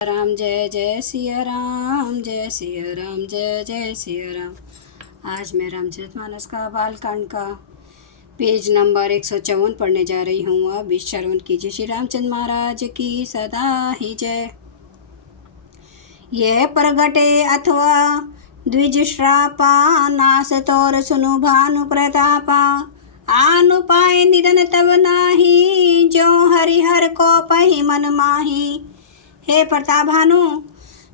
राम जय जय सिया राम, जय सिया राम, जय जय सिया राम। आज मैं रामचरितमानस का बालकांड का पेज नंबर 154 पढ़ने जा रही हूँ। अब इस श्रवण कीजिए। श्री रामचंद्र महाराज की सदा ही जय। यह प्रगटे अथवा द्विज श्रापा, नास तोर सुनु भानु प्रतापा। आनु पाए निधन तब नाही, जो हरिहर को पही मन माही। हे प्रताप भानु,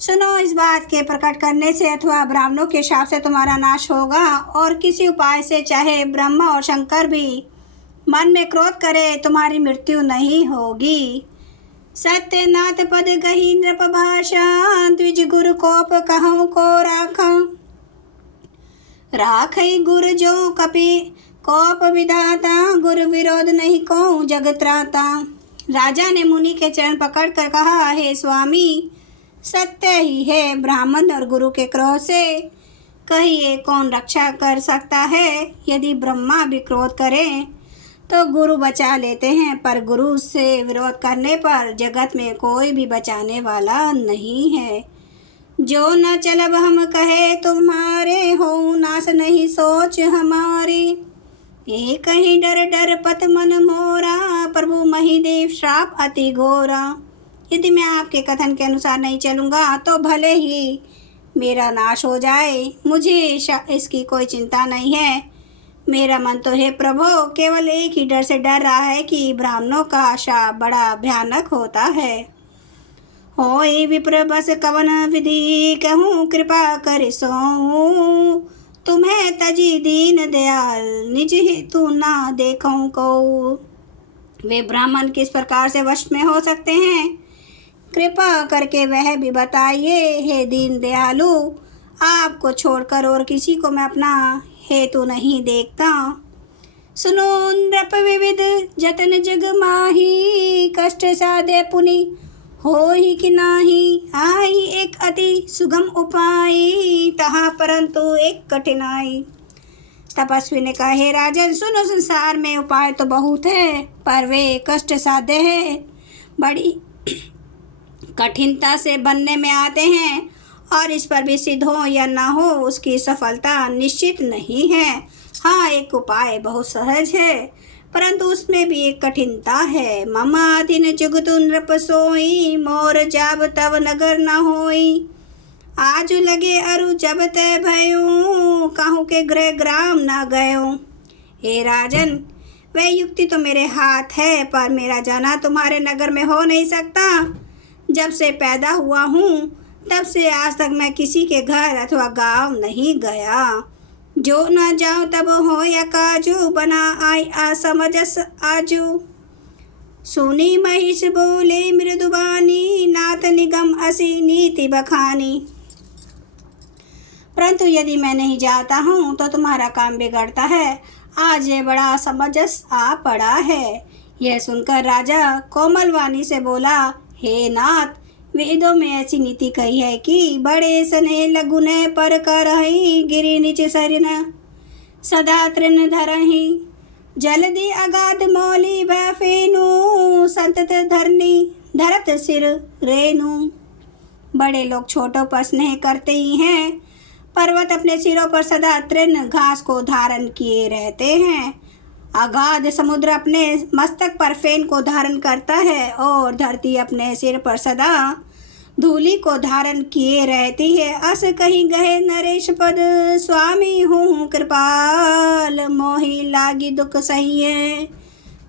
सुनो, इस बात के प्रकट करने से अथवा ब्राह्मणों के शाप से तुम्हारा नाश होगा, और किसी उपाय से चाहे ब्रह्मा और शंकर भी मन में क्रोध करे तुम्हारी मृत्यु नहीं होगी। सत्यनाथ पद गही नृप भाषा, द्विज गुरु कोप कहूँ को राखा। राखई गुरु जो कपि कोप विधाता, गुरु विरोध नहीं को जगत त्राता। राजा ने मुनि के चरण पकड़कर कहा, हे स्वामी, सत्य ही है, ब्राह्मण और गुरु के क्रोध से कहिए कौन रक्षा कर सकता है। यदि ब्रह्मा भी क्रोध करें तो गुरु बचा लेते हैं, पर गुरु से विरोध करने पर जगत में कोई भी बचाने वाला नहीं है। जो न चलब हम कहे तुम्हारे, हो नाश नहीं सोच हमारी। एक ही डर डर पत मन मोरा, प्रभु महिदेव श्राप अति घोरा। यदि मैं आपके कथन के अनुसार नहीं चलूँगा तो भले ही मेरा नाश हो जाए, मुझे इसकी कोई चिंता नहीं है। मेरा मन तो है प्रभु केवल एक ही डर से डर रहा है कि ब्राह्मणों का शाप बड़ा भयानक होता है। होय विप्र बस कवन विधि, कहूँ कृपा कर सो। तुम्हें तजी दीन दयाल, निज हेतु ना देखूं को। वे ब्राह्मण किस प्रकार से वश में हो सकते हैं, कृपा करके वह भी बताइए। हे दीन दयालु, आपको छोड़कर और किसी को मैं अपना हेतु नहीं देखता। सुनो नृप विविध जतन जग माही, कष्ट साधे पुनि हो ही कि नाही। आई एक अति सुगम उपाय, तहा परंतु एक कठिनाई। तपस्वी ने कहा, हे राजन सुनो, संसार में उपाय तो बहुत है, पर वे कष्ट साध्य है, बड़ी कठिनता से बनने में आते हैं, और इस पर भी सिद्ध हो या ना हो उसकी सफलता निश्चित नहीं है। हाँ, एक उपाय बहुत सहज है, परंतु उसमें भी एक कठिनता है। ममादिन जुगतु नृप सोई, मोर जाब तव नगर न होई। आज लगे अरु जब तय भयूं, कहूँ के गृह ग्राम न गयो। हे राजन, वह युक्ति तो मेरे हाथ है, पर मेरा जाना तुम्हारे नगर में हो नहीं सकता। जब से पैदा हुआ हूँ तब से आज तक मैं किसी के घर अथवा गांव नहीं गया। जो न जाऊं तब हो या काजू, बना आई असमजस आजू। सुनी महिष बोले मृदुबानी, नाथ निगम असी नीति बखानी। परंतु यदि मैं नहीं जाता हूँ तो तुम्हारा काम बिगड़ता है। आज ये बड़ा असमंजस आ पड़ा है। यह सुनकर राजा कोमल वाणी से बोला, हे नाथ, वेदों में ऐसी नीति कही है कि बड़े सने लघुने पर करही, गिरी नीचे सरिना सदा तृण धरही। जलदि अगाध मौली फेनु, संतत धरनी धरत सिर रेनु। बड़े लोग छोटों पर स्नेह करते ही हैं, पर्वत अपने सिरों पर सदा तृण घास को धारण किए रहते हैं। अगाध समुद्र अपने मस्तक पर फेन को धारण करता है, और धरती अपने सिर पर सदा धूलि को धारण किए रहती है। अस कहीं गए नरेश पद, स्वामी हूँ कृपाल, मोहि लागी दुख सहिए,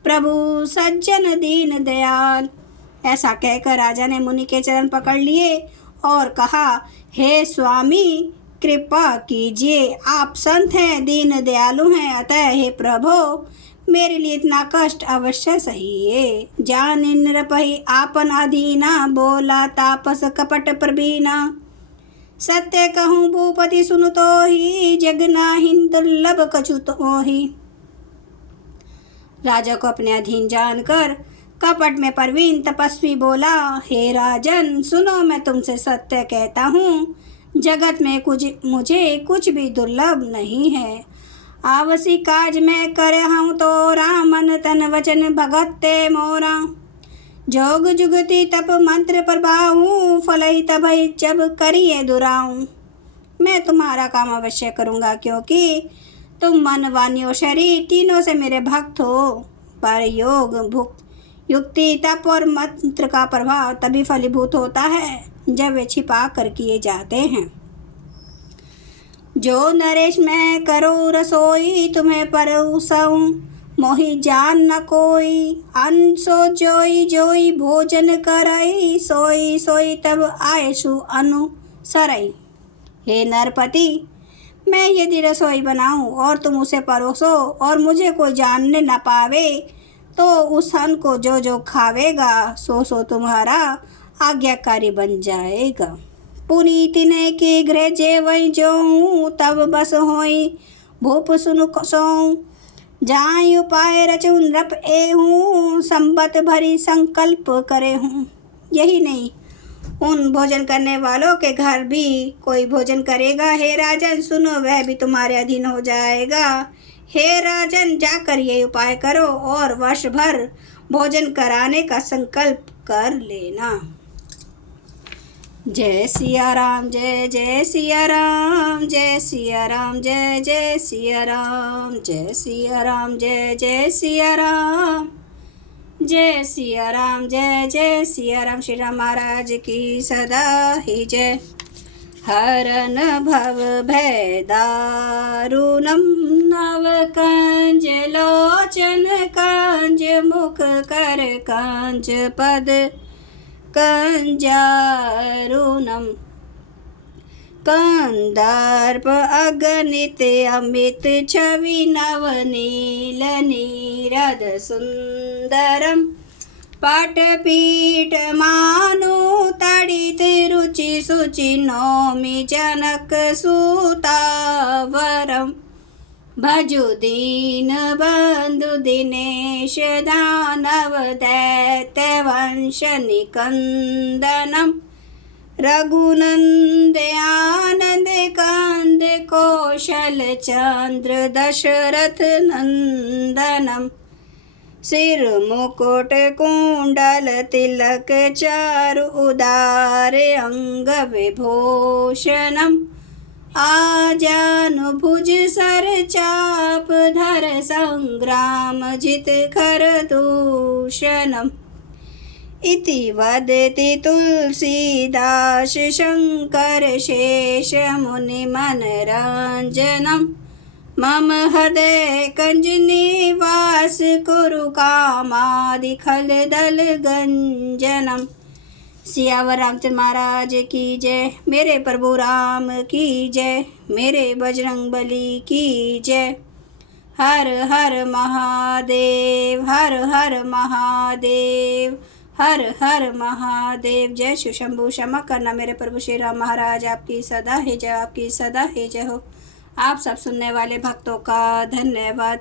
प्रभु सज्जन दीन दयाल। ऐसा कहकर राजा ने मुनि के चरण पकड़ लिए और कहा, हे स्वामी, कृपा कीजिए, आप संत हैं, दीन दयालु हैं, अतः हे प्रभु मेरे लिए इतना कष्ट अवश्य सहिए। जान नृपहि आपन अधीना, बोला तापस कपट प्रवीणा। सत्य कहूँ भूपति सुनु तो ही, जग नाहिन दुर्लभ कछु तो ही। राजा को अपने अधीन जानकर कपट में प्रवीण तपस्वी बोला, हे राजन सुनो, मैं तुमसे सत्य कहता हूँ, जगत में मुझे कुछ भी दुर्लभ नहीं है। आवसी काज में करे हूँ तोरा, मन तन वचन भगत ते मोरा। जोग जुगति तप मंत्र प्रभाऊं, फलहि तभहि जब करिए दुराऊं। मैं तुम्हारा काम अवश्य करूँगा, क्योंकि तुम मन वाणी और शरीर तीनों से मेरे भक्त हो। पर योग भुक्त युक्ति तप और मंत्र का प्रभाव तभी फलीभूत होता है जब वे छिपा कर किए जाते हैं। जो नरेश मैं करो रसोई, तुम्हें परोसऊं मोहि जान न कोई। अन्न सो जोई जोई भोजन करई, सोई सोई तब आयसु अनुसरई। हे नरपति, मैं यदि रसोई बनाऊं और तुम उसे परोसो और मुझे कोई जानने न पावे, तो उस अन्न को जो जो खावेगा सो सो तुम्हारा आज्ञाकारी बन जाएगा। पुनीति ने की गृह जेवई जोऊं, तब बस होई भूप सुनु सोऊं। जाई उपाय रचूं नृप एहूं, संबत भरी संकल्प करे हूँ। यही नहीं, उन भोजन करने वालों के घर भी कोई भोजन करेगा। हे राजन सुनो, वह भी तुम्हारे अधीन हो जाएगा। हे राजन, जाकर ये उपाय करो और वर्ष भर भोजन कराने का संकल्प कर लेना। जय सिया राम, जय जय सिया राम, जय सिया राम, जय जय सिया राम, जय सिया राम, जय जय सिया राम, जय सिया राम, जय जय सिया राम। श्री राम महाराज की सदा ही जय। हरन भव भय दारुणम, नव कंज लोचन कंज, मुख कर कंज पद कंजारुणम। कंदर्प अगणित अमित छवि, नवनील नीरद सुंदरम। पटपीठ मानु तड़ित रुचि सुचि, नौमि जनक सुतावरम। भजु दीन बंधु दिनेश, दानव दैत्य वंश निकंदनम। रघुनंद आनंद कंद, कौशल चंद्र दशरथ नंदनम। सिर मुकुट कुंडल तिलक, चारु उदार अंग विभूषणम। आजानुभुज सर चाप धर, संग्राम जित खर दूषणम। इति वदति तुलसीदास, शंकर शेष मुनि मनरंजनम। मम हृदय कंज निवास, कुरु कामादि खल दल गंजनम। सियावर रामचंद्र महाराज की जय। मेरे प्रभु राम की जय। मेरे बजरंग बली की जय। हर हर महादेव, हर हर महादेव, हर हर महादेव। जय शिव शंभु। क्षमा करना मेरे प्रभु श्री राम महाराज, आपकी सदा ही जय, आपकी सदा ही जय हो। आप सब सुनने वाले भक्तों का धन्यवाद।